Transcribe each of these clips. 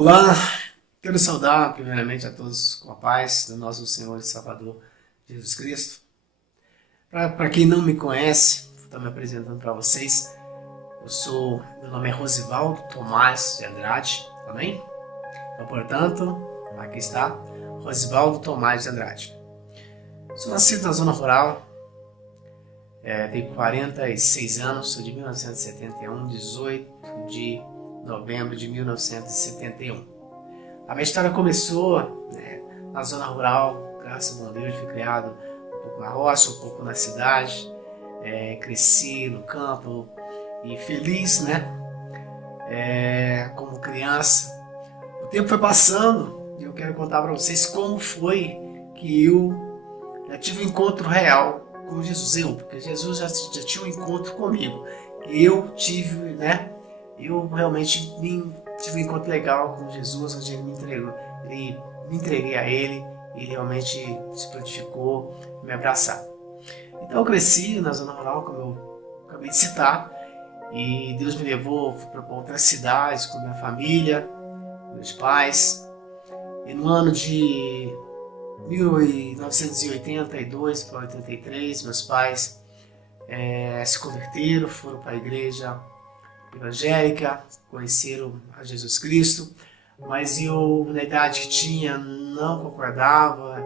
Olá, quero saudar primeiramente a todos com a paz do nosso Senhor e Salvador Jesus Cristo. Para quem não me conhece, estou me apresentando para vocês. Meu nome é Rosivaldo Tomás de Andrade, amém? Então, portanto, aqui está, Rosivaldo Tomás de Andrade. Sou nascido na zona rural, tenho 46 anos, sou de 1971, 18 de novembro de 1971. A minha história começou na zona rural, graças a Deus, fui criado um pouco na roça, um pouco na cidade, cresci no campo e feliz, como criança. O tempo foi passando e eu quero contar para vocês como foi que eu tive um encontro real com Jesus, porque Jesus já tinha um encontro comigo. Eu tive, eu realmente tive um encontro legal com Jesus, onde ele me entregou, me entreguei a ele, e ele realmente se prontificou a me abraçar. Então eu cresci na zona rural, como eu acabei de citar, e Deus me levou para outras cidades com minha família, meus pais, e no ano de 1982 para 83, meus pais se converteram, foram para a igreja evangélica, conheceram a Jesus Cristo, mas eu, na idade que tinha, não concordava,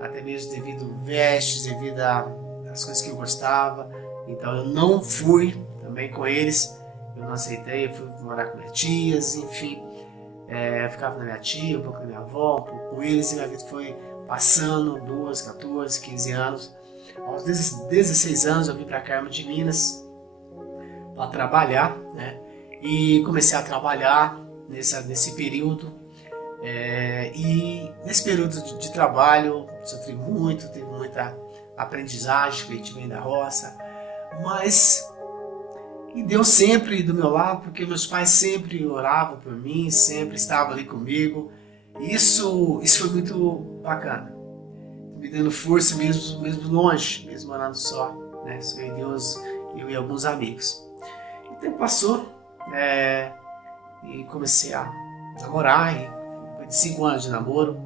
até mesmo devido a vestes, devido às coisas que eu gostava. Então eu não fui também com eles, eu não aceitei, eu fui morar com minhas tias, enfim, eu ficava na minha tia, um pouco na minha avó, um pouco com eles, e minha vida foi passando, 12, 14, 15 anos. Aos 16 anos eu vim para Carmo de Minas para trabalhar, e comecei a trabalhar nesse período, e nesse período de trabalho sofri muito, teve muita aprendizagem, que a gente vem da roça, mas e Deus sempre do meu lado, porque meus pais sempre oravam por mim, sempre estavam ali comigo. Isso foi muito bacana, me dando força mesmo longe, mesmo morando só, só em Deus, eu e alguns amigos. O tempo passou, e comecei a namorar, e depois de 5 anos de namoro,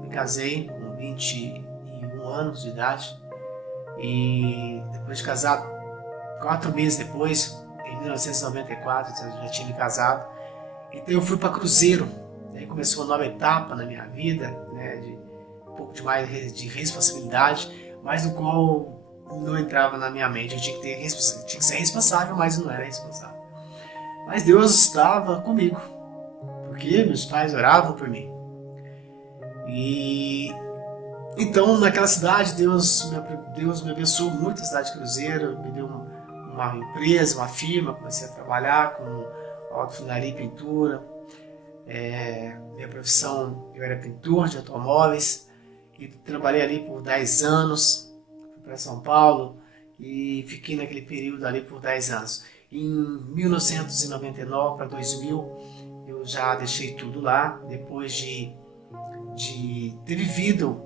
me casei com 21 anos de idade, e depois de casado, 4 meses depois, em 1994, eu já tinha me casado. Então eu fui para Cruzeiro, aí começou uma nova etapa na minha vida, de um pouco de mais de responsabilidade, mas no qual não entrava na minha mente. Eu tinha que ser responsável, mas eu não era responsável. Mas Deus estava comigo, porque meus pais oravam por mim. E então naquela cidade Deus me abençoou muito, a cidade de Cruzeiro, me deu uma empresa, uma firma, comecei a trabalhar com alfaiataria e pintura. Minha profissão, eu era pintor de automóveis, e trabalhei ali por 10 anos, fui para São Paulo e fiquei naquele período ali por 10 anos. Em 1999 para 2000 eu já deixei tudo lá, depois de ter vivido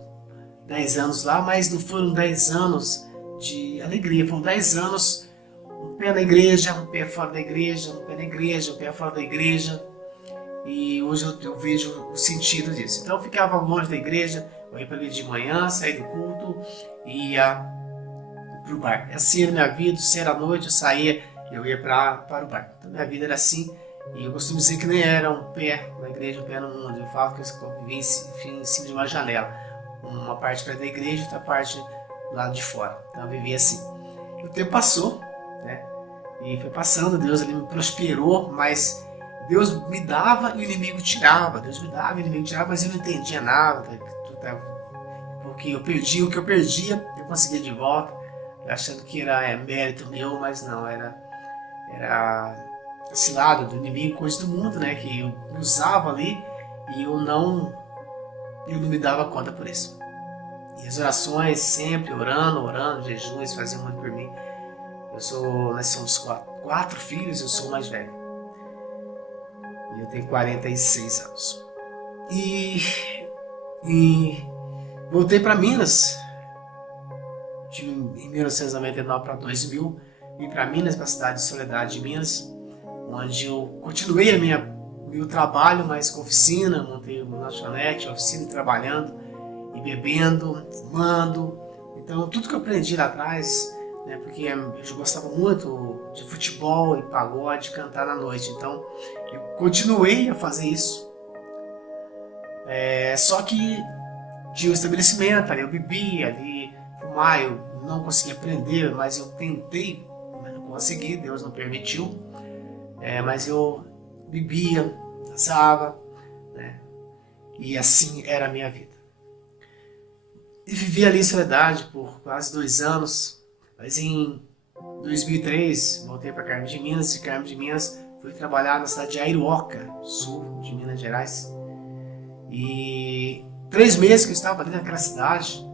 10 anos lá, mas não foram 10 anos de alegria, foram 10 anos, um pé na igreja, um pé fora da igreja, um pé na igreja, um pé fora da igreja. E hoje eu vejo o sentido disso. Então eu ficava longe da igreja, eu ia para a igreja de manhã, saía do culto e ia para o bar. Assim era minha vida, se era à noite eu ia para o bar. Então minha vida era assim, e eu costumo dizer que nem era um pé na igreja, um pé no mundo. Eu falo que eu vivia em cima de uma janela, uma parte perto da igreja, outra parte do lado de fora. Então eu vivia assim. E o tempo passou, e foi passando, Deus ali me prosperou, mas Deus me dava e o inimigo tirava. Deus me dava e o inimigo tirava, mas eu não entendia nada. Porque eu perdia o que eu perdia, eu conseguia de volta, achando que era mérito meu, mas não, era esse lado do inimigo, coisa do mundo, que eu usava ali e eu não me dava conta por isso. E as orações, sempre orando, jejuns, faziam muito por mim. Nós somos 4 filhos, eu sou o mais velho. E eu tenho 46 anos. E voltei para Minas, em 1999 para 2000, vim para Minas, para a cidade de Soledade de Minas, onde eu continuei meu meu trabalho, mas com oficina, montei uma lanchonete, oficina, trabalhando e bebendo, fumando. Então tudo que eu aprendi lá atrás, né, porque eu gostava muito de futebol e pagode, cantar na noite, então eu continuei a fazer isso. Só que tinha um estabelecimento, ali eu bebia, ali fumar, eu não consegui aprender, mas eu tentei, mas não consegui, Deus não permitiu. Mas eu bebia, dançava, né? E assim era a minha vida. E vivi ali em soledade por quase 2 anos, mas em 2003 voltei para Carmo de Minas, e Carmo de Minas fui trabalhar na cidade de Airoca, sul de Minas Gerais. E 3 meses que eu estava ali naquela cidade,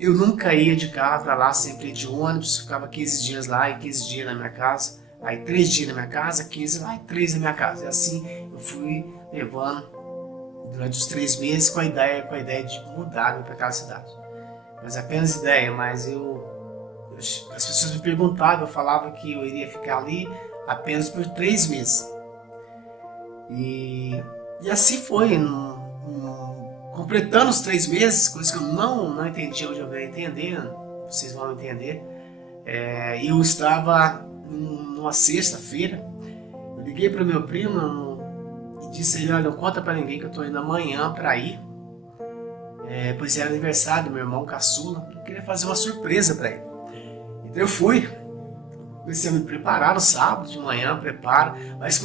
eu nunca ia de carro para lá, sempre ia de ônibus, ficava 15 dias lá e 15 dias na minha casa, aí 3 dias na minha casa, 15 lá e 3 na minha casa. E assim eu fui levando durante os 3 meses com a ideia de mudar para aquela cidade. Mas apenas ideia, mas as pessoas me perguntavam, eu falava que eu iria ficar ali apenas por 3 meses. E assim foi, completando os 3 meses, coisas que eu não entendi, hoje eu venho entender, vocês vão entender. Eu estava numa sexta-feira, eu liguei para o meu primo e disse a ele: olha, não conta para ninguém que eu estou indo amanhã para ir, pois era aniversário do meu irmão caçula, eu queria fazer uma surpresa para ele. Então eu fui, comecei a me preparar no sábado de manhã, mas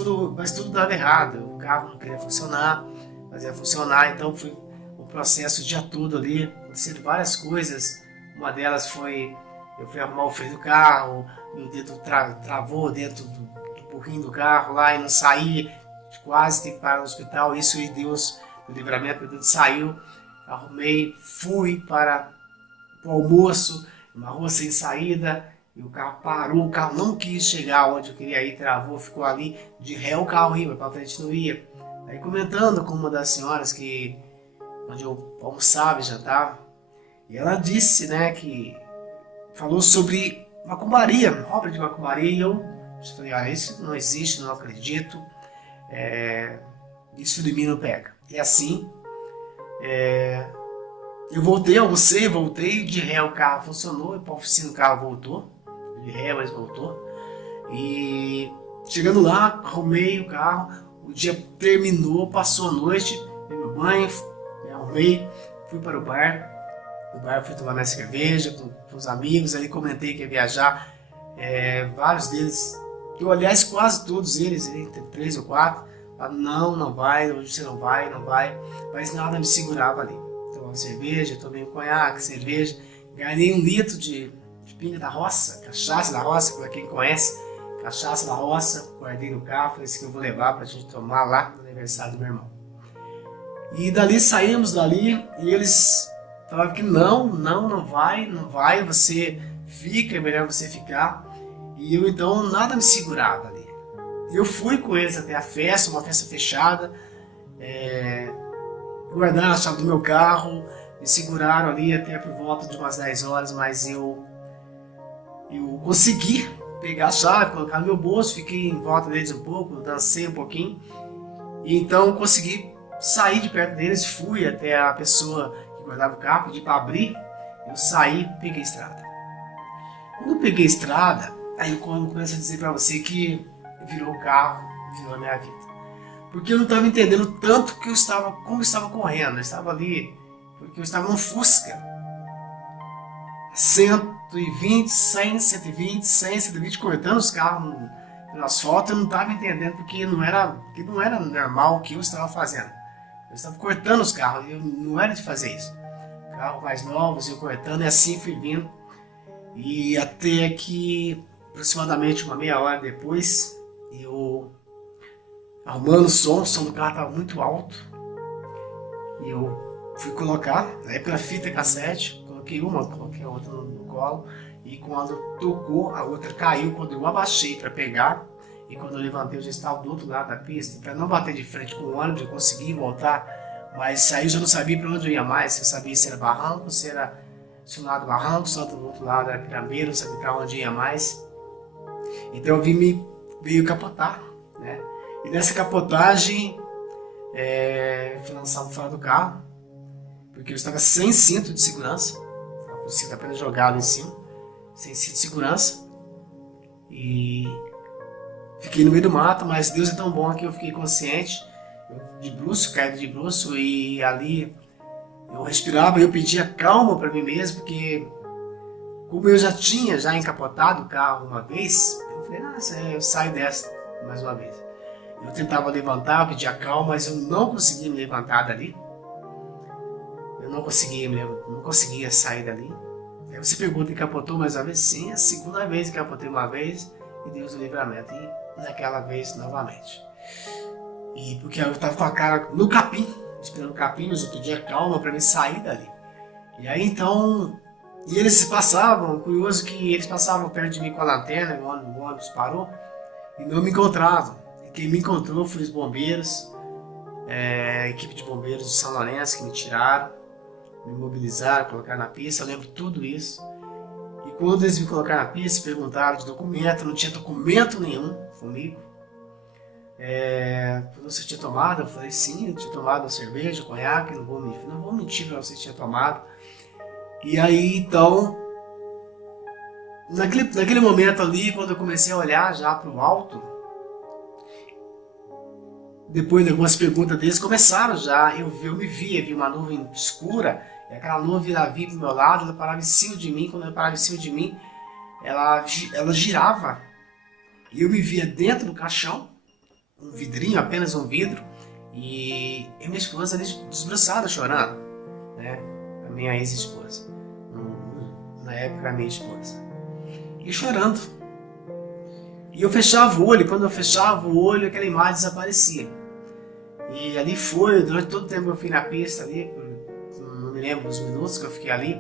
tudo dava errado, o carro não queria funcionar, mas ia funcionar, então fui o processo o dia todo ali, aconteceram várias coisas. Uma delas foi, eu fui arrumar o freio do carro, meu dedo travou dentro do burrinho do carro lá e não saía, quase tive que parar no hospital, isso e Deus, no livramento, meu dedo saiu, arrumei, fui para o almoço, uma rua sem saída, e o carro parou, o carro não quis chegar onde eu queria ir, travou, ficou ali, de ré o carro ia, mas para frente não ia. Aí comentando com uma das senhoras onde eu almoçava e jantava, e ela disse, né, que falou sobre macumbaria, obra de macumbaria, e eu falei: olha, isso não existe, não acredito, isso de mim não pega. E assim, eu almocei, voltei, de ré o carro funcionou, e para a oficina o carro voltou, de ré, mas voltou. E chegando lá, arrumei o carro, o dia terminou, passou a noite, dei meu banho, me arrumei, fui para o bar. No bar fui tomar minha cerveja com os amigos, aí comentei que ia viajar. Vários deles, aliás quase todos eles, entre 3 ou 4, falaram: não vai, hoje você não vai, mas nada me segurava ali. Tomei cerveja, tomei um conhaque, cerveja, ganhei 1 litro de pinga da roça, cachaça da roça, para quem conhece, cachaça da roça, guardei no carro, falei que eu vou levar para a gente tomar lá no aniversário do meu irmão. E dali saímos dali e eles falavam que não vai, você fica, é melhor você ficar. E eu então nada me segurava ali. Eu fui com eles até a festa, uma festa fechada, guardaram a chave do meu carro, me seguraram ali até por volta de umas 10 horas, mas eu consegui pegar a chave, colocar no meu bolso, fiquei em volta deles um pouco, dancei um pouquinho, e então consegui sair de perto deles, fui até a pessoa que guardava o carro, pedi para abrir, eu saí, peguei a estrada. Quando eu peguei a estrada, aí eu começo a dizer para você que virou o carro, virou a minha vida. Porque eu não estava entendendo tanto como eu estava correndo, eu estava ali, porque eu estava num Fusca, 120, 100, 120, 100, 120, cortando os carros pelo asfalto. Eu não estava entendendo porque não era normal o que eu estava fazendo. Eu estava cortando os carros, eu não era de fazer isso. Carros mais novos, eu cortando, e assim fui vindo. E até que aproximadamente uma meia hora depois, eu arrumando o som do carro estava muito alto. E eu fui colocar, na época, fita cassete, coloquei a outra no colo, e quando tocou, a outra caiu. Quando eu abaixei para pegar, e quando eu levantei, eu já estava do outro lado da pista. Para não bater de frente com o ônibus, eu consegui voltar, mas aí eu já não sabia para onde eu ia mais. Eu sabia se era barranco, se era um lado barranco, só do outro lado era pirambeiro, não sabia para onde ia mais. Então eu veio capotar, né? E nessa capotagem, fui lançado fora do carro, porque eu estava sem cinto de segurança, o cinto apenas jogado em cima, sem cinto de segurança, e fiquei no meio do mato, mas Deus é tão bom que eu fiquei consciente, de bruço, caído de bruço, e ali eu respirava e eu pedia calma para mim mesmo, porque como eu já tinha encapotado o carro uma vez, eu falei, eu saio dessa mais uma vez. Eu tentava levantar, eu pedia calma, mas eu não conseguia me levantar dali. Eu não conseguia sair dali. Aí você pergunta, encapotou mais uma vez? Sim, a segunda vez encapotei uma vez e Deus o livramento. E naquela vez novamente. E porque eu estava com a cara no capim, esperando o capim, mas eu pedia calma para me sair dali. E aí então, e eles se passavam, curioso que eles passavam perto de mim com a lanterna, o ônibus parou e não me encontravam. E quem me encontrou foi os bombeiros, a equipe de bombeiros de São Lourenço que me tiraram, me mobilizaram, colocaram na pista, eu lembro tudo isso. E quando eles me colocaram na pista, perguntaram de documento, não tinha documento nenhum comigo. Você tinha tomado? Eu falei, sim, eu tinha tomado uma cerveja, conhaque, não vou mentir para você que tinha tomado. E aí, então, naquele momento ali, quando eu comecei a olhar já para o alto, depois de algumas perguntas deles, começaram já, eu vi uma nuvem escura, e aquela nuvem ela vinha para o meu lado, ela parava em cima de mim, quando ela parava em cima de mim, ela girava, e eu me via dentro do caixão, um vidrinho, apenas um vidro, e minha esposa ali desbruçada chorando, né? A minha ex-esposa, na época a minha esposa, e chorando. E eu fechava o olho, quando eu fechava o olho, aquela imagem desaparecia. E ali durante todo o tempo que eu fui na pista ali, não me lembro dos minutos que eu fiquei ali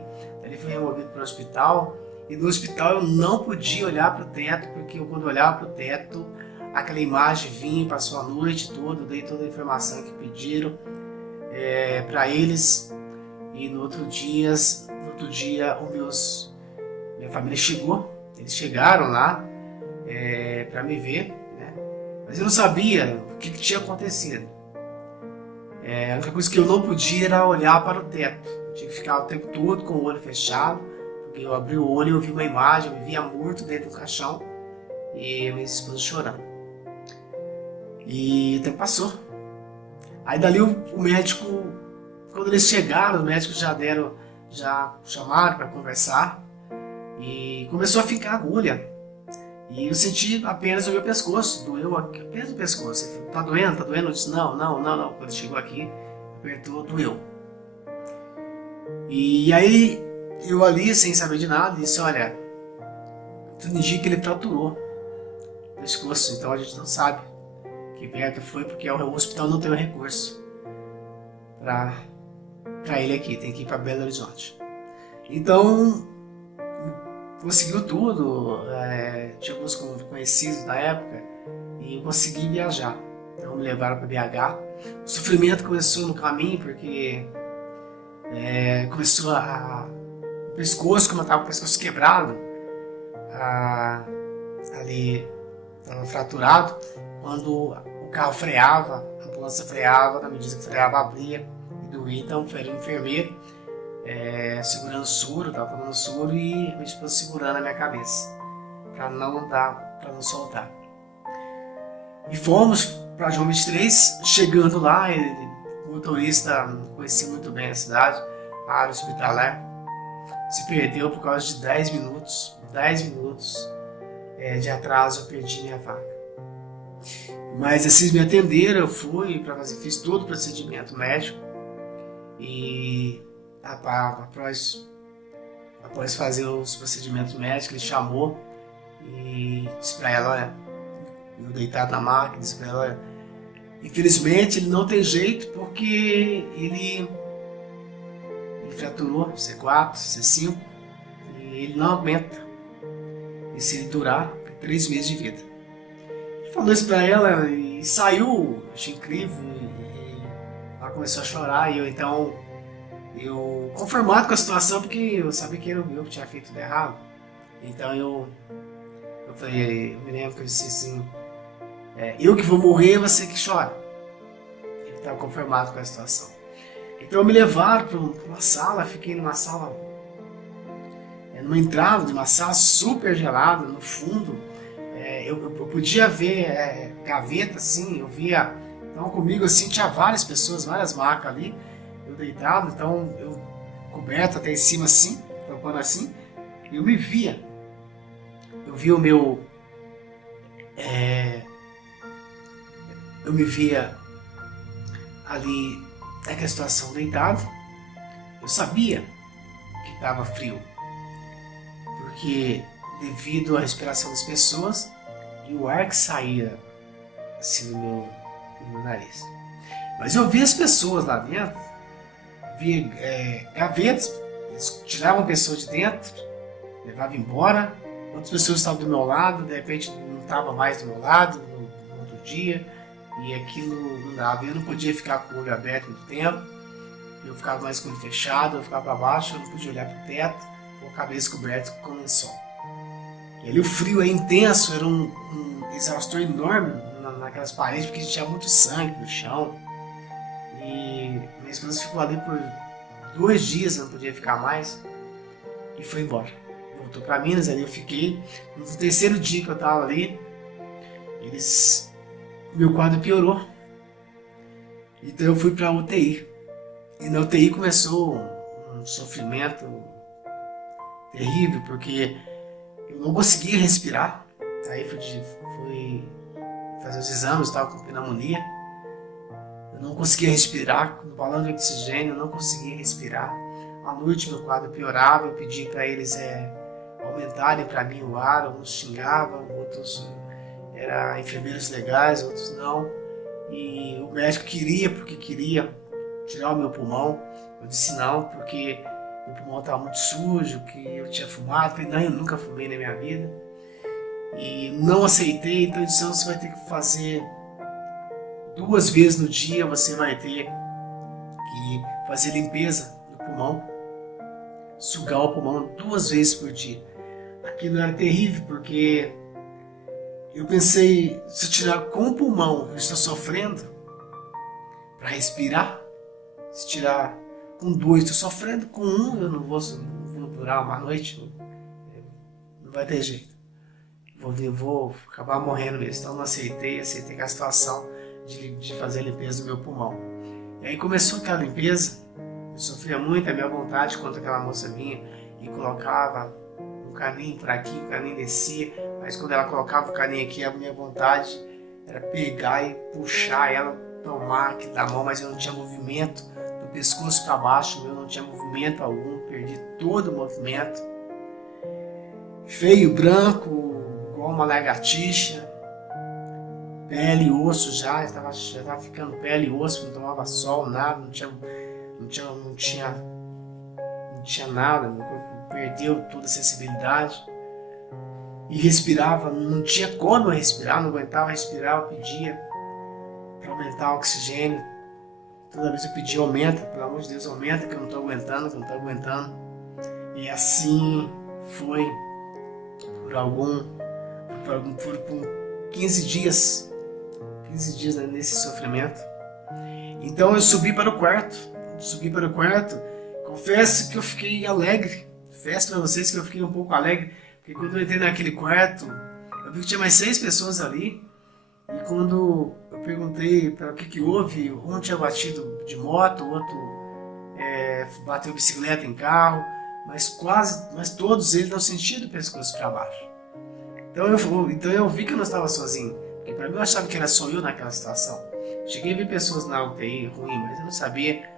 fui removido para o hospital, e no hospital eu não podia olhar para o teto, porque quando eu olhava para o teto, aquela imagem vinha, passou a noite toda, eu dei toda a informação que pediram para eles, e no outro dia minha família chegou, eles chegaram lá para me ver, né? Mas eu não sabia o que tinha acontecido. A única coisa que eu não podia era olhar para o teto, eu tinha que ficar o tempo todo com o olho fechado, porque eu abri o olho e eu vi uma imagem, eu me via morto dentro do caixão, e minha esposa chorando. E o tempo passou. Aí dali o médico, quando eles chegaram, os médicos já chamaram para conversar e começou a ficar agulha. E eu senti apenas o meu pescoço, doeu apenas o pescoço. Ele falou, tá doendo? Eu disse, não. Quando ele chegou aqui, apertou, doeu. E aí eu ali, sem saber de nada, disse, olha, tudo indica que ele fraturou o pescoço, então a gente não sabe que perto foi, porque o hospital não tem o recurso para ele aqui, tem que ir para Belo Horizonte. Então, conseguiu tudo, tinha alguns conhecidos na época, e eu consegui viajar. Então me levaram para BH. O sofrimento começou no caminho, porque começou o pescoço, como eu estava com o pescoço quebrado, ali estava fraturado, quando o carro freava, a ambulância freava, na medida que freava abria e doía, então foi o enfermeiro segurando o soro, estava tomando soro, e minha esposa segurando a minha cabeça para não soltar. E fomos para João 23, chegando lá, o motorista conhecia muito bem a cidade, a área hospitalar, se perdeu por causa de 10 minutos de atraso, eu perdi minha vaga. Mas assim me atenderam, eu fui fiz todo o procedimento médico, e após fazer os procedimentos médicos, ele chamou e disse para ela, olha, eu deitado na maca, disse para ela, olha, infelizmente ele não tem jeito, porque ele fraturou C4, C5, e ele não aguenta, e se ele durar, 3 meses de vida. Ele falou isso para ela e saiu, achei incrível, e ela começou a chorar, e eu conformado com a situação, porque eu sabia que era eu que tinha feito tudo errado. Então eu falei, eu me lembro que eu disse assim, eu que vou morrer, você que chora. Eu estava conformado com a situação. Então me levaram para uma sala, fiquei numa sala, numa entrada de uma sala super gelada, no fundo. Eu podia ver gaveta assim, eu via. Então comigo assim tinha várias pessoas, várias macas ali, eu deitado, então eu coberto até em cima assim, tampando assim, e eu me via. Eu via o meu. Eu me via ali naquela situação deitado. Eu sabia que estava frio, porque devido à respiração das pessoas e o ar que saía assim do meu nariz. Mas eu via as pessoas lá dentro, via gavetas, eles tiravam a pessoa de dentro, levavam embora, outras pessoas estavam do meu lado, de repente não estava mais do meu lado no outro dia, e aquilo não dava. Eu não podia ficar com o olho aberto muito tempo, eu ficava mais com o olho fechado, eu ficava para baixo, eu não podia olhar para o teto, com a cabeça coberta com lençol. E ali o frio é intenso, era um exaustor enorme naquelas paredes, porque tinha muito sangue no chão. E minha esposa ficou ali por 2 dias, não podia ficar mais, e foi embora. Voltou para Minas, ali eu fiquei. No 3º dia que eu estava ali, meu quadro piorou. Então eu fui para a UTI. E na UTI começou um sofrimento terrível, porque eu não conseguia respirar. Aí fui fazer os exames, estava com pneumonia. Eu não conseguia respirar, no balão de oxigênio eu não conseguia respirar. À noite meu quadro piorava, eu pedi para eles aumentarem para mim o ar, uns xingavam, outros eram enfermeiros legais, outros não. E o médico porque queria tirar o meu pulmão. Eu disse não, porque meu pulmão estava muito sujo, que eu tinha fumado. Eu falei, não, eu nunca fumei na minha vida. E não aceitei, então eu disse, você vai ter que fazer 2 vezes no dia, você vai ter que fazer limpeza do pulmão, sugar o pulmão 2 vezes por dia. Aquilo era terrível, porque eu pensei, se eu tirar com o pulmão, eu estou sofrendo para respirar. Se tirar com 2, estou sofrendo. Com 1, eu não vou durar uma noite, não vai ter jeito. Vou acabar morrendo mesmo. Então não aceitei com a situação de fazer a limpeza do meu pulmão. E aí começou aquela limpeza, eu sofria muito, a minha vontade, quando aquela moça vinha e colocava um caninho por aqui, o caninho descia, mas quando ela colocava o caninho aqui, a minha vontade era pegar e puxar ela, tomar aqui da mão, mas eu não tinha movimento do pescoço para baixo, eu não tinha movimento algum, perdi todo o movimento. Feio, branco, igual uma lagartixa, pele e osso já estava ficando pele e osso, não tomava sol, nada, não tinha nada, meu corpo perdeu toda a sensibilidade. E respirava, não tinha como eu respirar, não aguentava respirar, eu pedia para aumentar o oxigênio. Toda vez eu pedia, aumenta, pelo amor de Deus, aumenta, que eu não estou aguentando, E assim foi por 15 dias nesse sofrimento. Então eu subi para o quarto, confesso que eu fiquei alegre, confesso para vocês que eu fiquei um pouco alegre, porque quando eu entrei naquele quarto, eu vi que tinha mais 6 pessoas ali, e quando eu perguntei para o que houve, um tinha batido de moto, outro bateu bicicleta em carro, mas todos eles não sentiam do pescoço para baixo. Então eu vi que eu não estava sozinho, porque para mim eu achava que era só eu naquela situação. Cheguei a ver pessoas na UTI ruim, mas eu não sabia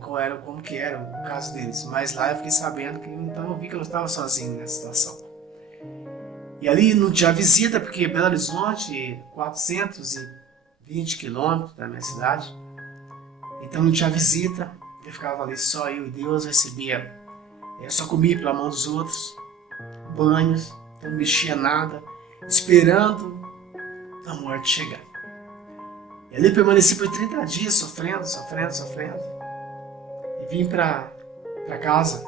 como que era o caso deles. Mas lá eu fiquei sabendo então eu vi que eu não estava sozinho nessa situação. E ali não tinha visita, porque Belo Horizonte, 420 quilômetros da minha cidade, então não tinha visita. Eu ficava ali só eu e Deus, recebia, eu só comia pela mão dos outros, banhos, não mexia nada, esperando a morte chegar. E ali permaneci por 30 dias sofrendo. E vim para casa.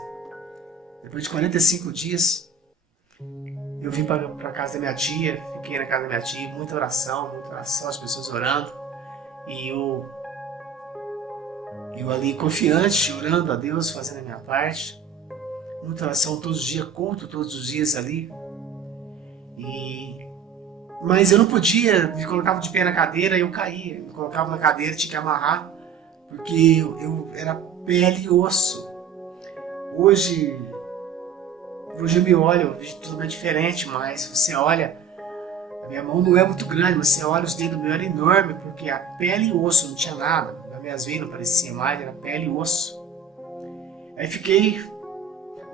Depois de 45 dias, eu vim para casa da minha tia, fiquei na casa da minha tia, muita oração, as pessoas orando. E eu ali confiante, orando a Deus, fazendo a minha parte. Muita oração todos os dias, culto todos os dias ali. Mas eu não podia, me colocava de pé na cadeira e eu caía. Me colocava na cadeira, tinha que amarrar, porque eu era pele e osso. Hoje eu me olho, eu vejo tudo bem diferente, mas você olha, a minha mão não é muito grande, mas você olha, os dedos meus eram enormes, porque a pele e osso, não tinha nada. As minhas veias não pareciam mais, era pele e osso. Aí fiquei,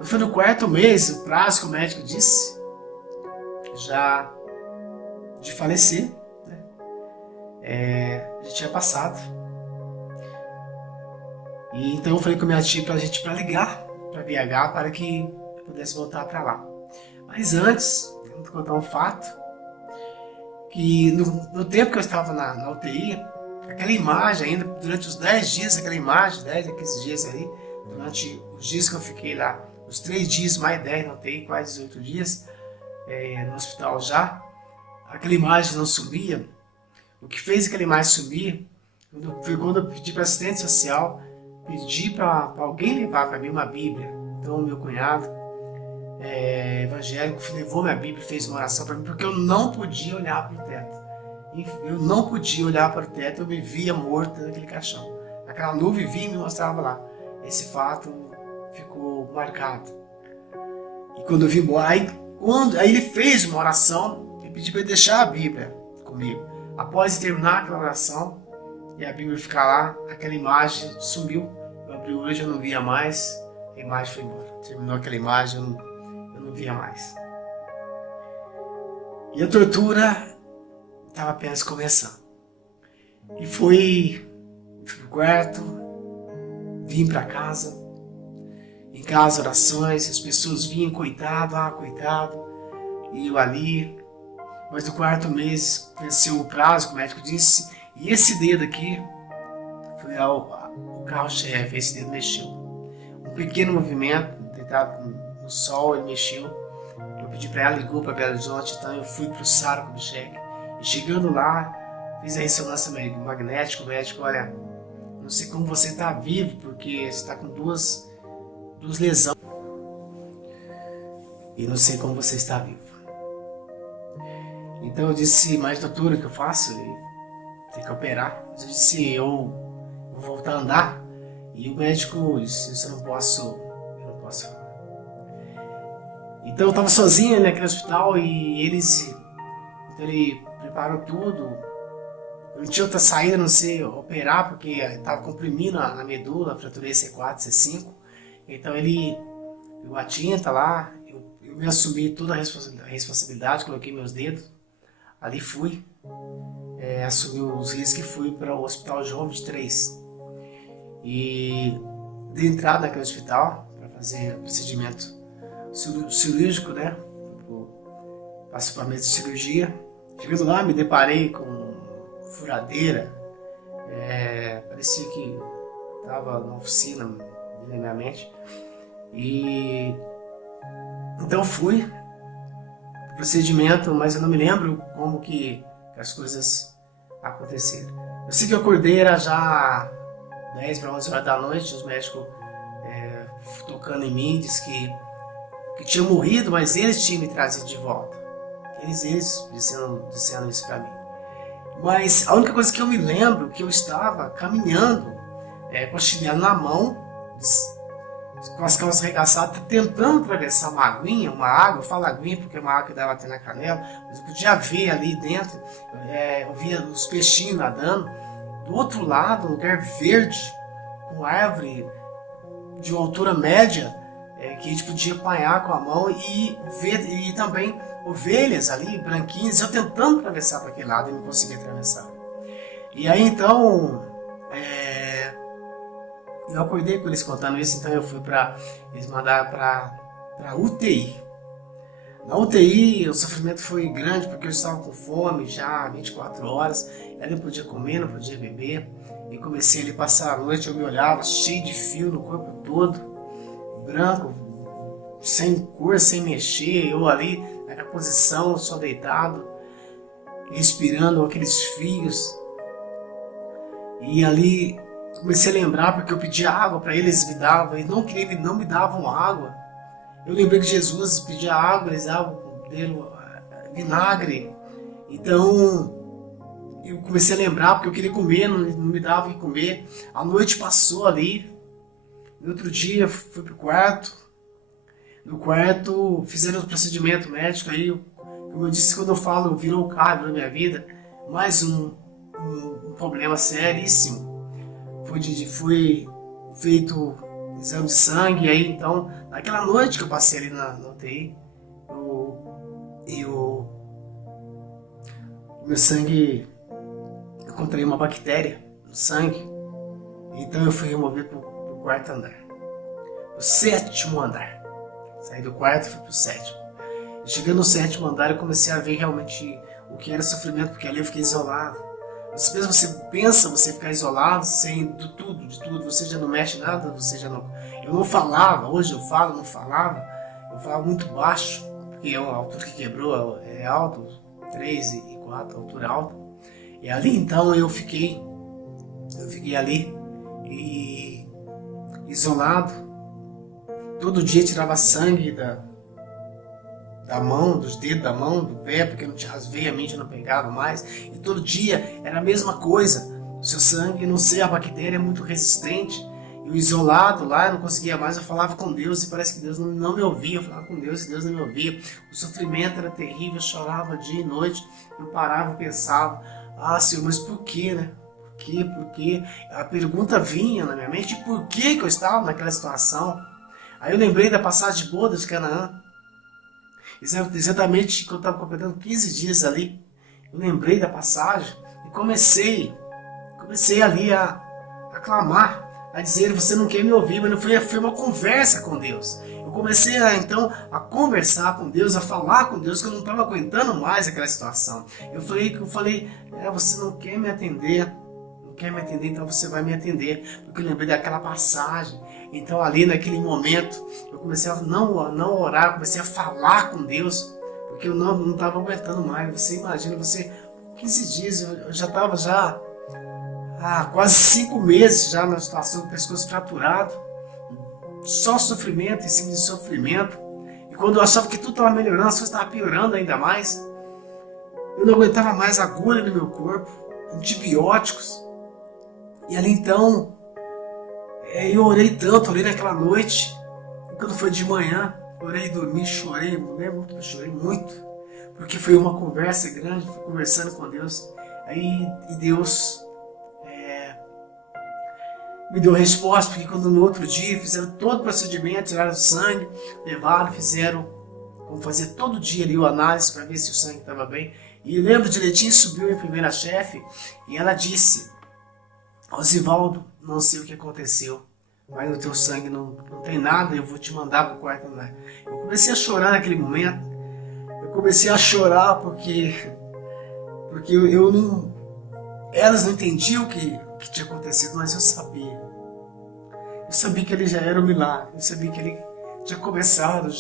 foi no 4º mês, o prazo que o médico disse, já de falecer, né? Já tinha passado. E então eu falei com a minha tia para ligar para BH para que eu pudesse voltar para lá. Mas antes, eu vou contar um fato, que no tempo que eu estava na UTI, aquela imagem ainda, durante os 10 dias, aquela imagem, 10 a 15 dias ali, durante os dias que eu fiquei lá, os 3 dias mais 10 na UTI, quase 18 dias, no hospital já, aquela imagem não sumia. O que fez aquela imagem sumir foi quando eu pedi para assistente social, pedi para alguém levar para mim uma Bíblia. Então meu cunhado evangélico levou minha Bíblia, fez uma oração para mim, porque eu não podia olhar para o teto. Eu não podia olhar para o teto, eu me via morto naquele caixão. Aquela nuvem vinha e me mostrava lá. Esse fato ficou marcado. E quando eu vim embora, aí ele fez uma oração e pediu para ele deixar a Bíblia comigo. Após terminar aquela oração e a Bíblia ficar lá, aquela imagem sumiu. Eu abri o olho, eu não via mais, a imagem foi embora. Terminou aquela imagem, eu não via mais. E a tortura estava apenas começando. E fui pro quarto, vim para casa. Em casa, orações, as pessoas vinham, coitado, coitado. E eu ali. Mas no 4º mês venceu o prazo, que o médico disse. E esse dedo aqui foi o carro-chefe, esse dedo mexeu. Um pequeno movimento, deitado no sol, ele mexeu. Eu pedi para ela, ligou para Belo Horizonte, então eu fui para o Sara Kubitschek. E chegando lá, fiz a ressonância magnética, o médico, olha, não sei como você está vivo, porque você está com duas lesões. E não sei como você está vivo. Então eu disse, mas doutora, o que eu faço? Tem que operar. Eu disse, eu vou voltar a andar. E o médico disse, eu não posso falar. Então eu estava sozinho naquele hospital e ele preparou tudo. Eu não tinha outra saída a não ser operar, porque estava comprimindo a medula, fraturei C4, C5. Então ele pegou a tinta lá, eu me assumi toda a responsabilidade, coloquei meus dedos. Ali fui, assumi os riscos e fui para o Hospital João 23. E de entrada naquele hospital, para fazer o procedimento cirúrgico, né? Passo para a mesa de cirurgia. Chegando lá, me deparei com furadeira. Parecia que estava na oficina na minha mente. E então fui pro procedimento, mas eu não me lembro como que as coisas aconteceram. Eu sei que eu acordei, era já 10 para 11 horas da noite, os médicos tocando em mim, disse que tinha morrido, mas eles tinham me trazido de volta. Eles dizendo isso para mim. Mas a única coisa que eu me lembro que eu estava caminhando com a chinela na mão, com as calças arregaçadas, tentando atravessar uma água, eu falo aguinha porque é uma água que dava até na canela, mas eu podia ver ali dentro, eu via os peixinhos nadando. Do outro lado, um lugar verde, com árvore de uma altura média, que a gente podia apanhar com a mão e ver, e também ovelhas ali, branquinhas, eu tentando atravessar para aquele lado e não conseguia atravessar. E aí então, eu acordei com eles contando isso, então eu fui eles mandaram para UTI. Na UTI o sofrimento foi grande porque eu estava com fome já 24 horas, eu não podia comer, não podia beber, e comecei ali a passar a noite, eu me olhava cheio de fio no corpo todo, branco, sem cor, sem mexer, eu ali a posição, só deitado, respirando aqueles fios. E ali comecei a lembrar, porque eu pedia água para eles, me davam, e não me davam água. Eu lembrei que Jesus pedia água, eles davam dele vinagre. Então eu comecei a lembrar, porque eu queria comer, não me davam o que comer. A noite passou ali. No outro dia fui pro quarto. No quarto fizeram o procedimento médico. Aí, como eu disse, quando eu falo, virou o carro na minha vida. Mais um problema seríssimo. Foi feito exame de sangue. E aí, então, naquela noite que eu passei ali na UTI, meu sangue, eu encontrei uma bactéria no sangue. Então eu fui removido para o quarto andar. O 7º andar. Saí do quarto e fui para o 7º. Chegando no 7º andar, eu comecei a ver realmente o que era sofrimento, porque ali eu fiquei isolado. Você pensa você ficar isolado, sem de tudo, você já não mexe nada, você já não... Eu não falava, hoje eu falo, não falava. Eu falava muito baixo, porque a altura que quebrou é alta, 3 e 4, altura alta. E ali então eu fiquei ali, e isolado. Todo dia tirava sangue da mão, dos dedos da mão, do pé, porque não tinha as veias, a mente não pegava mais. E todo dia era a mesma coisa. O seu sangue, não sei, a bactéria é muito resistente. Eu isolado lá, eu não conseguia mais, eu falava com Deus e parece que Deus não me ouvia. Eu falava com Deus e Deus não me ouvia. O sofrimento era terrível, eu chorava dia e noite. Eu parava, pensava, Senhor, mas por quê, né? Por quê? A pergunta vinha na minha mente, por que eu estava naquela situação? Aí eu lembrei da passagem de bodas de Canaã. Exatamente quando eu estava completando 15 dias ali. Eu lembrei da passagem e comecei ali a clamar, a dizer, você não quer me ouvir, mas não foi uma conversa com Deus. Eu comecei então a conversar com Deus, a falar com Deus, que eu não estava aguentando mais aquela situação. Eu falei, você não quer me atender, então você vai me atender, porque eu lembrei daquela passagem. Então ali naquele momento eu comecei a não orar, eu comecei a falar com Deus, porque eu não estava aguentando mais. Você imagina, 15 dias, eu já estava quase 5 meses já na situação do pescoço fraturado, só sofrimento em cima de sofrimento. E quando eu achava que tudo estava melhorando, as coisas estavam piorando ainda mais. Eu não aguentava mais agulha no meu corpo, antibióticos. E ali então, eu orei tanto, orei naquela noite, e quando foi de manhã, orei e dormi, chorei, lembro que eu chorei muito, porque foi uma conversa grande, fui conversando com Deus, e Deus me deu a resposta, porque quando no outro dia fizeram todo o procedimento, tiraram o sangue, levaram, vamos fazer todo dia ali o análise para ver se o sangue estava bem, e eu lembro direitinho, subiu a enfermeira-chefe, e ela disse, Osivaldo, não sei o que aconteceu, mas no teu sangue não tem nada, eu vou te mandar para o quarto andar. Eu comecei a chorar naquele momento, porque elas não entendiam o que tinha acontecido, mas eu sabia. Eu sabia que ele já era um milagre, eu sabia que ele tinha começado,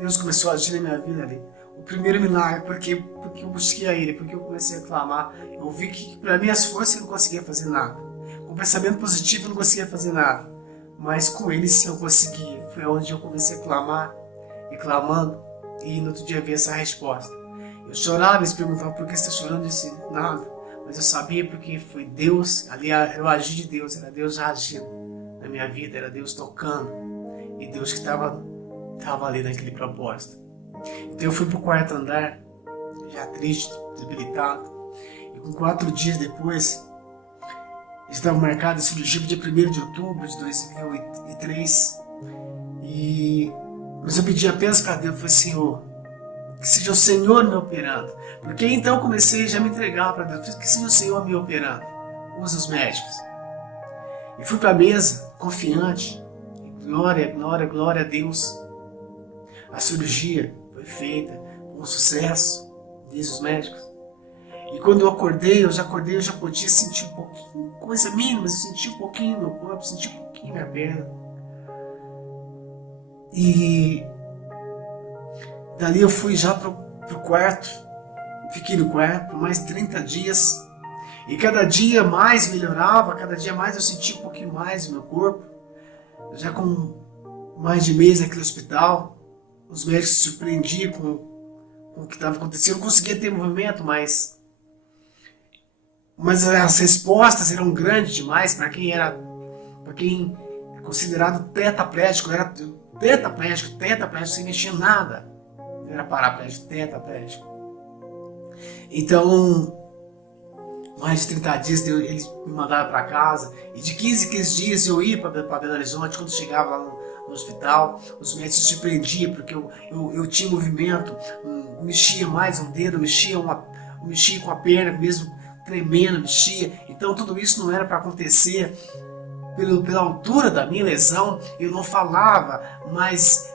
Deus começou a agir na minha vida ali. O primeiro milagre, porque eu busquei a Ele, porque eu comecei a clamar. Eu vi que para minhas forças eu não conseguia fazer nada. Com pensamento positivo eu não conseguia fazer nada. Mas com Ele sim eu conseguia. Foi onde eu comecei a clamar e clamando. E no outro dia veio essa resposta. Eu chorava, eles perguntavam por que você está chorando? Eu disse nada. Mas eu sabia porque foi Deus, ali era o agir de Deus, era Deus já agindo na minha vida, era Deus tocando. E Deus que estava ali naquele propósito. Então eu fui para o quarto andar, já triste, debilitado. E com 4 dias depois, estava marcada a cirurgia para dia 1º de outubro de 2003. Mas eu pedi apenas para Deus, eu falei, Senhor, que seja o Senhor me operando. Porque então eu comecei já a me entregar para Deus, que seja o Senhor me operando. Usa os médicos. E fui para a mesa, confiante. Glória, glória, glória a Deus. A cirurgia foi feita com sucesso, diz os médicos. E quando eu acordei, eu já podia sentir um pouquinho, coisa mínima, mas eu senti um pouquinho no meu corpo, senti um pouquinho na minha perna. E Dali eu fui já pro quarto, fiquei no quarto por mais 30 dias. E cada dia mais melhorava, cada dia mais eu sentia um pouquinho mais o meu corpo. Já com mais de mês naquele hospital, os médicos se surpreendiam com o que estava acontecendo. Eu não conseguia ter movimento, mas as respostas eram grandes demais para quem é considerado tetraplégico. Era tetraplégico, sem mexer nada. Eu era paraplégico, tetraplégico. Então, mais de 30 dias eles me mandaram para casa. E de 15 em 15 dias eu ia para Belo Horizonte. Quando chegava lá no hospital, os médicos se surpreendiam porque eu tinha movimento, mexia mais um dedo, mexia com a perna, mesmo tremendo, mexia. Então tudo isso não era para acontecer pela altura da minha lesão. Eu não falava, mas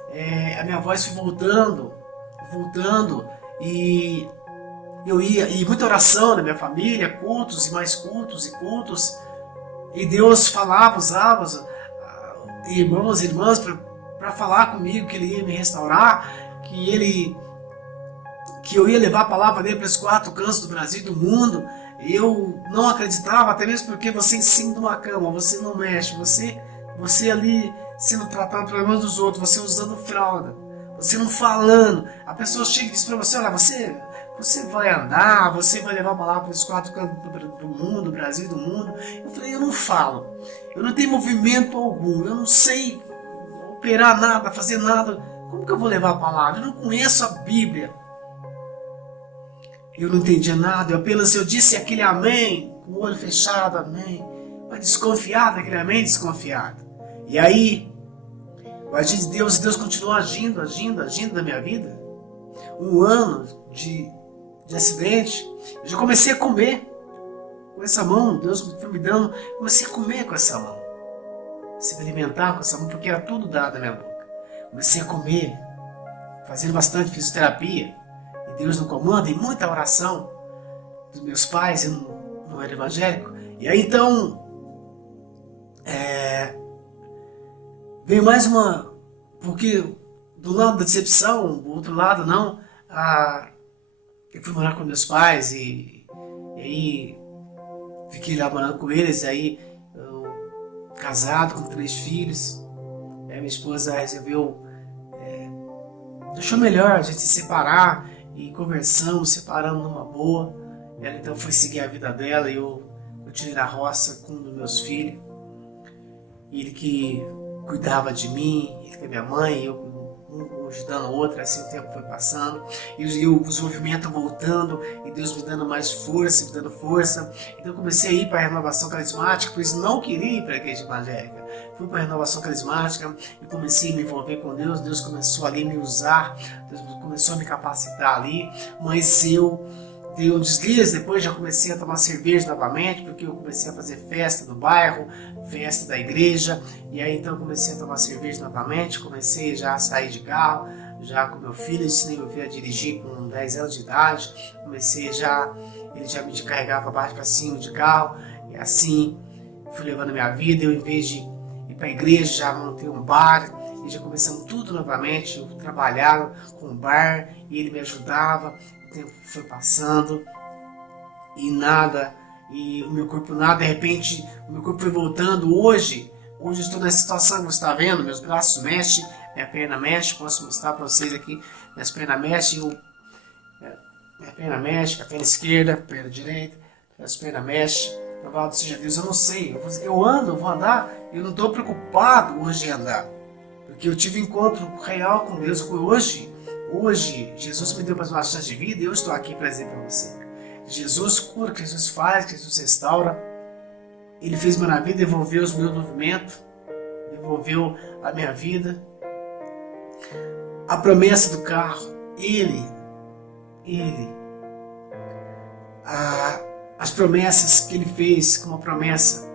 a minha voz foi voltando, e eu ia, e muita oração na minha família, cultos e mais cultos e cultos, e Deus falava, usava irmãos e irmãs para falar comigo que Ele ia me restaurar, que eu ia levar a palavra dele para os 4 cantos do Brasil e do mundo. Eu não acreditava, até mesmo porque você em cima de uma cama, você não mexe, você ali sendo tratado pelos problemas dos outros, você usando fralda, você não falando. A pessoa chega e diz para você: olha, você vai andar, você vai levar a palavra para os 4 cantos do mundo, do Brasil e do mundo. Eu falei: eu não falo, eu não tenho movimento algum, eu não sei operar nada, fazer nada. Como que eu vou levar a palavra? Eu não conheço a Bíblia. Eu não entendia nada, eu disse aquele amém, com o olho fechado, amém, mas desconfiado, aquele amém desconfiado. E aí, o agir de Deus continuou agindo na minha vida. Um ano de acidente, eu já comecei a comer com essa mão. Deus foi me dando, comecei a comer com essa mão, se alimentar com essa mão, porque era tudo dado na minha boca. Comecei a comer, fazendo bastante fisioterapia, e Deus no comando, e muita oração dos meus pais. Eu não era evangélico. E aí então veio mais uma, porque do lado da decepção, do outro lado não, eu fui morar com meus pais, e aí fiquei lá morando com eles. E aí eu, casado com 3 filhos, aí minha esposa resolveu, achou melhor a gente se separar, e separamos numa boa. Ela então foi seguir a vida dela, e eu tirei na roça com um dos meus filhos, ele que cuidava de mim, ele que é minha mãe, e eu um ajudando o outro. Assim o tempo foi passando, e os movimentos voltando, e Deus me dando mais força, me dando força. Então eu comecei a ir para a renovação carismática, pois não queria ir para a igreja evangélica. Fui para a renovação carismática e comecei a me envolver com Deus. Deus começou ali a me usar, Deus começou a me capacitar ali, mas eu dei um deslize. Depois já comecei a tomar cerveja novamente, porque eu comecei a fazer festa no bairro, festa da igreja. E aí então eu comecei a tomar cerveja novamente, comecei já a sair de carro, já com meu filho. Ensinei meu filho a dirigir com 10 anos de idade. Comecei ele já me carregava para baixo, para cima de carro, e assim fui levando a minha vida. Eu, em vez de ir para a igreja, já montei um bar, e já começamos tudo novamente. Eu trabalhava com o bar, e ele me ajudava. O tempo foi passando, e nada, e o meu corpo nada. De repente o meu corpo foi voltando. Hoje eu estou nessa situação que você está vendo. Meus braços mexem, minha perna mexe. Posso mostrar para vocês aqui. Minhas pernas mexem, minha perna mexe, a perna esquerda, a perna direita, as pernas mexem. Louvado seja Deus. Eu não sei, eu vou andar. Eu não estou preocupado hoje em andar, porque eu tive um encontro real com Deus. Hoje Jesus me deu mais uma chance de vida, e eu estou aqui para dizer para você: Jesus cura, que Jesus faz, que Jesus restaura. Ele fez maravilha, devolveu os meus movimentos, devolveu a minha vida. A promessa do carro, as promessas que ele fez, como a promessa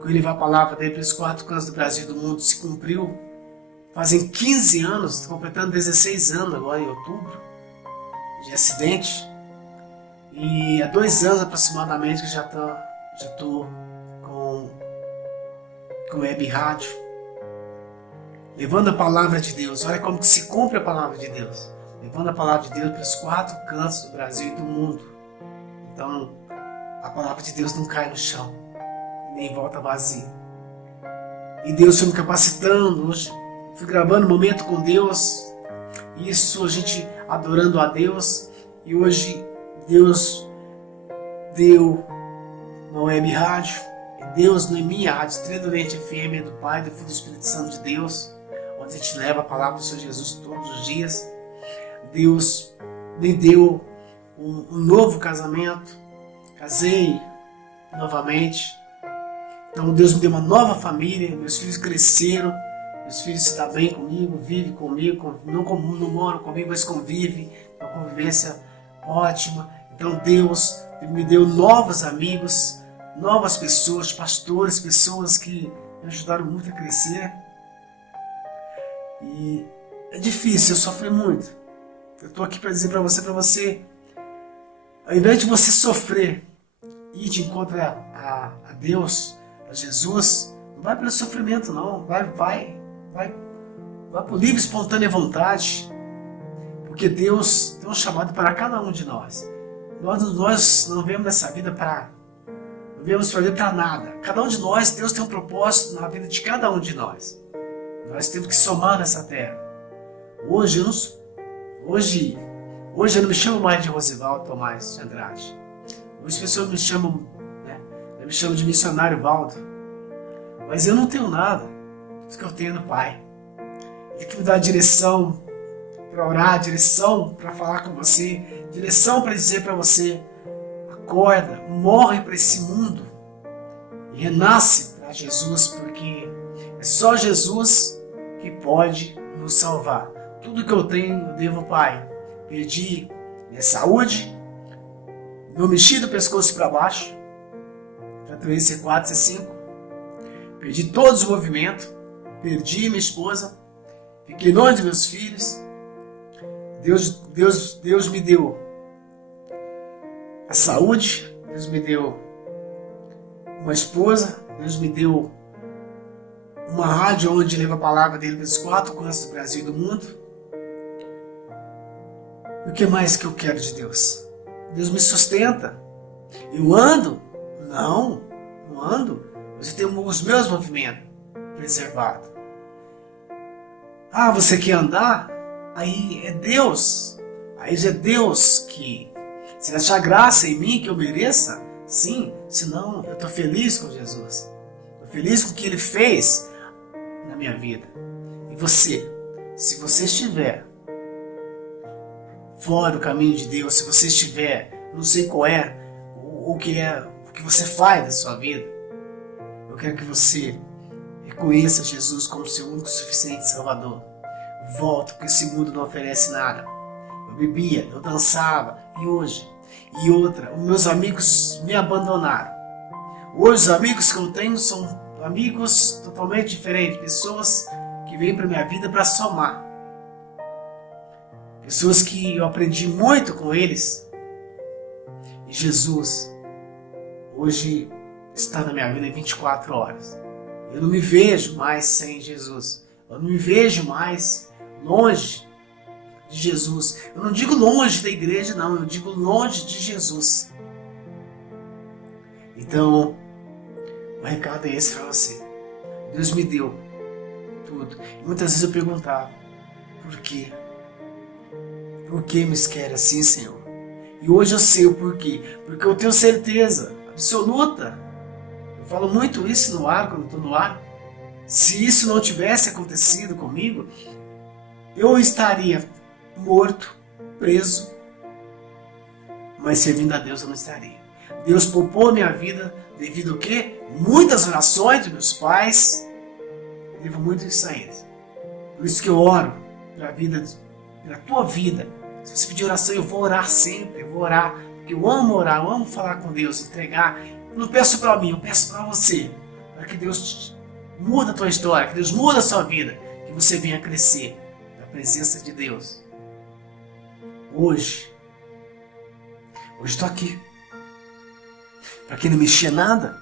que ele levar a palavra dele para os 4 cantos do Brasil e do mundo, se cumpriu. Fazem 15 anos, completando 16 anos agora em outubro, de acidente. E há 2 anos aproximadamente que já estou com web rádio, levando a palavra de Deus. Olha como que se cumpre a palavra de Deus. levando a palavra de Deus para os 4 cantos do Brasil e do mundo. Então, a palavra de Deus não cai no chão, nem volta vazia. E Deus foi me capacitando. Hoje fui gravando um momento com Deus, isso a gente adorando a Deus. E hoje Deus deu uma web rádio, Deus não é minha rádio, Estridente FM, é do Pai, do Filho e do Espírito Santo de Deus, onde a gente leva a palavra do Senhor Jesus todos os dias. Deus me deu um novo casamento, casei novamente. Então Deus me deu uma nova família, meus filhos cresceram, meus filhos se dão bem comigo, vivem comigo, não moram comigo, mas convivem, uma convivência ótima. Então Deus me deu novos amigos, novas pessoas, pastores, pessoas que me ajudaram muito a crescer. E é difícil, eu sofri muito. Eu estou aqui para dizer para você, ao invés de você sofrer e ir de encontro a Deus, a Jesus, não vai pelo sofrimento não, vai por livre e espontânea vontade, porque Deus tem um chamado para cada um de nós. Nós não viemos nessa vida não viemos para nada. Cada um de nós, Deus tem um propósito na vida de cada um de nós. Nós temos que somar nessa terra. Hoje eu não me chamo mais de Rosivaldo Tomás de Andrade. Hoje as pessoas me chamam, eu me chamo de missionário Valdo. Mas eu não tenho nada. Tudo que eu tenho é do Pai. Ele que me dá direção para orar, direção para falar com você, direção para dizer para você: acorda, morre para esse mundo e renasce para Jesus, porque é só Jesus que pode nos salvar. Tudo que eu tenho eu devo ao Pai. Perdi minha saúde, não mexi do pescoço para baixo, fraturei C4, C5, perdi todos os movimentos, perdi minha esposa, fiquei longe de meus filhos. Deus me deu a saúde, Deus me deu uma esposa, Deus me deu uma rádio onde leva a palavra dele para os 4 cantos do Brasil e do mundo. E o que mais que eu quero de Deus? Deus me sustenta. Eu ando? Não ando. Mas eu tenho os meus movimentos preservados. Ah, você quer andar? Aí é Deus. Aí já é Deus que... Se achar graça em mim que eu mereça, sim. Senão eu estou feliz com Jesus. Estou feliz com o que Ele fez na minha vida. E você? Se você estiver fora do caminho de Deus, se você estiver, não sei qual é o que você faz da sua vida, eu quero que você reconheça Jesus como seu único suficiente Salvador. Volta, porque esse mundo não oferece nada. Eu bebia, eu dançava, e hoje? E outra, os meus amigos me abandonaram. Hoje os amigos que eu tenho são amigos totalmente diferentes, pessoas que vêm para minha vida para somar. Pessoas que eu aprendi muito com eles. E Jesus hoje está na minha vida em 24 horas. Eu não me vejo mais sem Jesus. Eu não me vejo mais longe de Jesus. Eu não digo longe da igreja, não. Eu digo longe de Jesus. Então, o recado é esse para você. Deus me deu tudo. E muitas vezes eu perguntava: por quê? Por que me quer assim, Senhor? E hoje eu sei o porquê. Porque eu tenho certeza absoluta. Eu falo muito isso no ar, quando estou no ar. Se isso não tivesse acontecido comigo, eu estaria morto, preso. Mas servindo a Deus eu não estaria. Deus poupou a minha vida devido a quê? Muitas orações dos meus pais. Eu devo muito isso a eles. Por isso que eu oro pela tua vida. Se você pedir oração, eu vou orar sempre, eu vou orar, porque eu amo orar, eu amo falar com Deus, entregar. Eu não peço para mim, eu peço para você, para que Deus mude a tua história, que Deus mude a sua vida, que você venha crescer na presença de Deus. Hoje estou aqui. Para quem não mexia nada,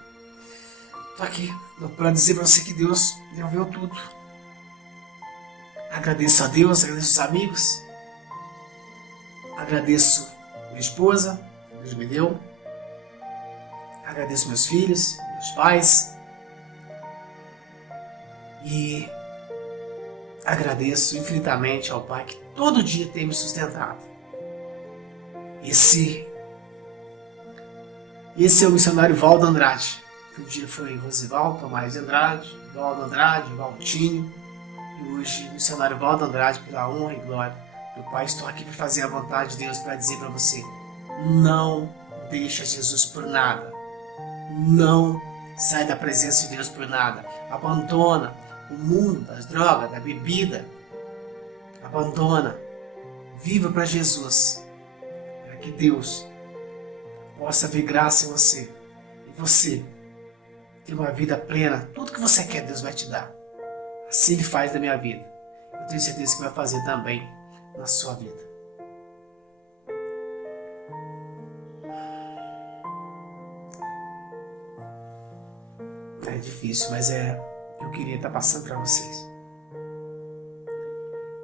estou aqui para dizer para você que Deus devolveu tudo. Agradeço a Deus, agradeço os amigos. Agradeço minha esposa, Deus me deu. Agradeço meus filhos, meus pais. E agradeço infinitamente ao Pai que todo dia tem me sustentado. Esse é o missionário Valdo Andrade, que um dia foi Rosivaldo Tomás de Andrade, Valdo Andrade, Valtinho, e hoje o missionário Valdo Andrade, pela honra e glória do Pai. Estou aqui para fazer a vontade de Deus, para dizer para você: não deixa Jesus por nada. Não sai da presença de Deus por nada. Abandona o mundo das drogas, da bebida. Abandona. Viva para Jesus, para que Deus possa ver graça em você. E você ter uma vida plena. Tudo que você quer, Deus vai te dar. Assim Ele faz na minha vida. Eu tenho certeza que vai fazer também na sua vida. É difícil, mas eu queria estar passando para vocês.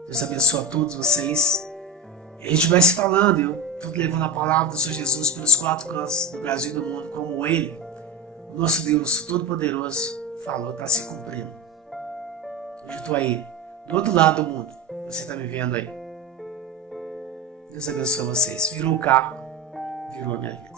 Deus abençoe a todos vocês. A gente vai se falando, eu estou levando a palavra do Senhor Jesus pelos 4 cantos do Brasil e do mundo, como Ele, o nosso Deus Todo-Poderoso, falou, está se cumprindo. Hoje eu estou aí, do outro lado do mundo. Você está me vendo aí. Deus abençoe vocês. Virou o carro, virou a minha vida.